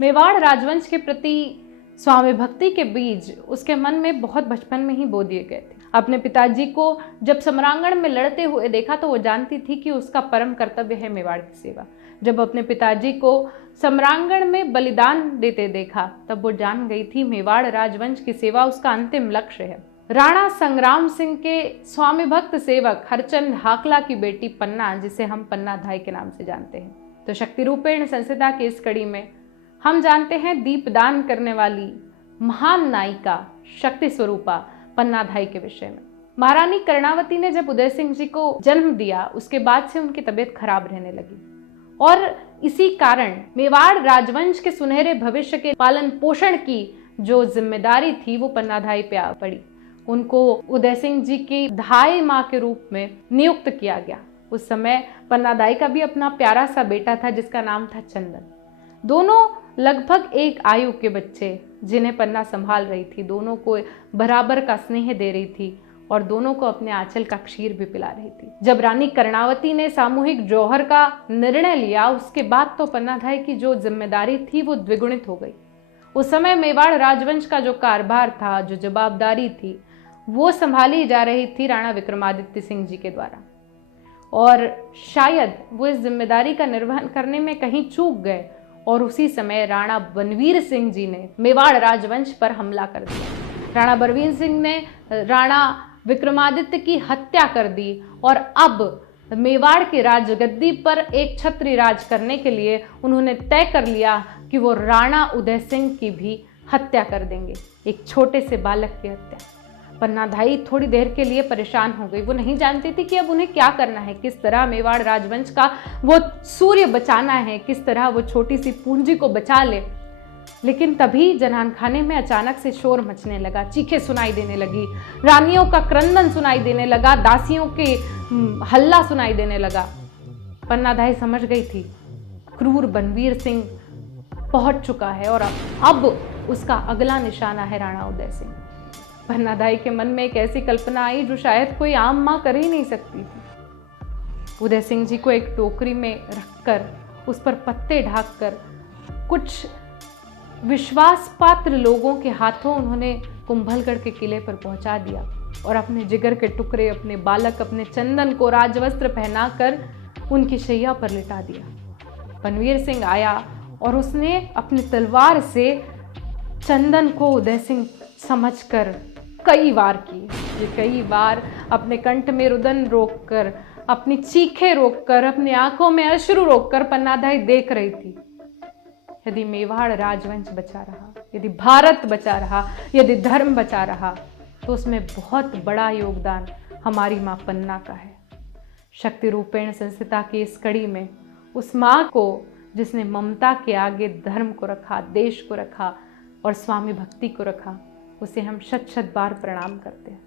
मेवाड़ राजवंश के प्रति स्वामी भक्ति के बीज उसके मन में बहुत बचपन में ही बो दिए गए थे। अपने पिताजी को जब सम्रांगण में लड़ते हुए देखा तो वो जानती थी कि उसका परम कर्तव्य है मेवाड़ की सेवा। जब अपने पिताजी को सम्रांगण में बलिदान देते देखा तब वो जान गई थी मेवाड़ राजवंश की सेवा उसका अंतिम लक्ष्य है। राणा संग्राम सिंह के स्वामी भक्त सेवक हरचंद हाकला की बेटी पन्ना, जिसे हम पन्ना धाई के नाम से जानते हैं, तो शक्ति रूपेण संस्था की इस कड़ी में हम जानते हैं दीपदान करने वाली महान नायिका शक्ति स्वरूपा पन्ना धाई के विषय में। महारानी कर्णावती ने जब उदय सिंह जी को जन्म दिया उसके बाद से उनकी तबीयत खराब रहने लगी और इसी कारण मेवाड़ राजवंश के सुनहरे भविष्य के पालन पोषण की जो जिम्मेदारी थी वो पन्ना धाई पे आ पड़ी। उनको उदय सिंह जी की धाई माँ के रूप में नियुक्त किया गया। उस समय पन्ना धाई का भी अपना प्यारा सा बेटा था जिसका नाम था चंदन। दोनों लगभग एक आयु के बच्चे जिन्हें पन्ना संभाल रही थी, दोनों को बराबर का स्नेह दे रही थी और दोनों को अपने आंचल का क्षीर भी पिला रही थी। जब रानी कर्णावती ने सामूहिक जौहर का निर्णय लिया उसके बाद तो पन्ना धाई की जो जिम्मेदारी थी वो द्विगुणित हो गई। उस समय मेवाड़ राजवंश का जो कारभार था, जो जवाबदारी थी, वो संभाली जा रही थी राणा विक्रमादित्य सिंह जी के द्वारा और शायद वो इस जिम्मेदारी का निर्वहन करने में कहीं चूक गए और उसी समय राणा बनवीर सिंह जी ने मेवाड़ राजवंश पर हमला कर दिया। राणा बनवीर सिंह ने राणा विक्रमादित्य की हत्या कर दी और अब मेवाड़ की राजगद्दी पर एक छत्री राज करने के लिए उन्होंने तय कर लिया कि वो राणा उदय सिंह की भी हत्या कर देंगे, एक छोटे से बालक की हत्या। पन्ना धाई थोड़ी देर के लिए परेशान हो गई। वो नहीं जानती थी कि अब उन्हें क्या करना है, किस तरह मेवाड़ राजवंश का वो सूर्य बचाना है, किस तरह वो छोटी सी पूंजी को बचा ले। लेकिन तभी जनान खाने में अचानक से शोर मचने लगा, चीखें सुनाई देने लगी, रानियों का क्रंदन सुनाई देने लगा, दासियों के हल्ला सुनाई देने लगा। पन्ना धाई समझ गई थी क्रूर बनवीर सिंह पहुंच चुका है और अब उसका अगला निशाना है राणा उदय सिंह। पन्ना धाई के मन में एक ऐसी कल्पना आई जो शायद कोई आम माँ कर ही नहीं सकती थी। उदय सिंह जी को एक टोकरी में रखकर उस पर पत्ते ढाककर कुछ विश्वास पात्र लोगों के हाथों उन्होंने कुंभलगढ़ के किले पर पहुंचा दिया और अपने जिगर के टुकड़े, अपने बालक, अपने चंदन को राजवस्त्र पहनाकर उनकी शैया पर लिटा दिया। बनवीर सिंह आया और उसने अपनी तलवार से चंदन को उदय सिंह समझकर कई बार अपने कंठ में रुदन रोककर, अपनी चीखें रोककर, अपनी आंखों में अश्रु रोककर पन्ना धाई देख रही थी। यदि मेवाड़ राजवंश बचा रहा, यदि भारत बचा रहा, यदि धर्म बचा रहा तो उसमें बहुत बड़ा योगदान हमारी माँ पन्ना का है। शक्ति रूपेण संस्था की इस कड़ी में उस माँ को जिसने ममता के आगे धर्म को रखा, देश को रखा और स्वामी भक्ति को रखा, उसे हम शत शत बार प्रणाम करते हैं।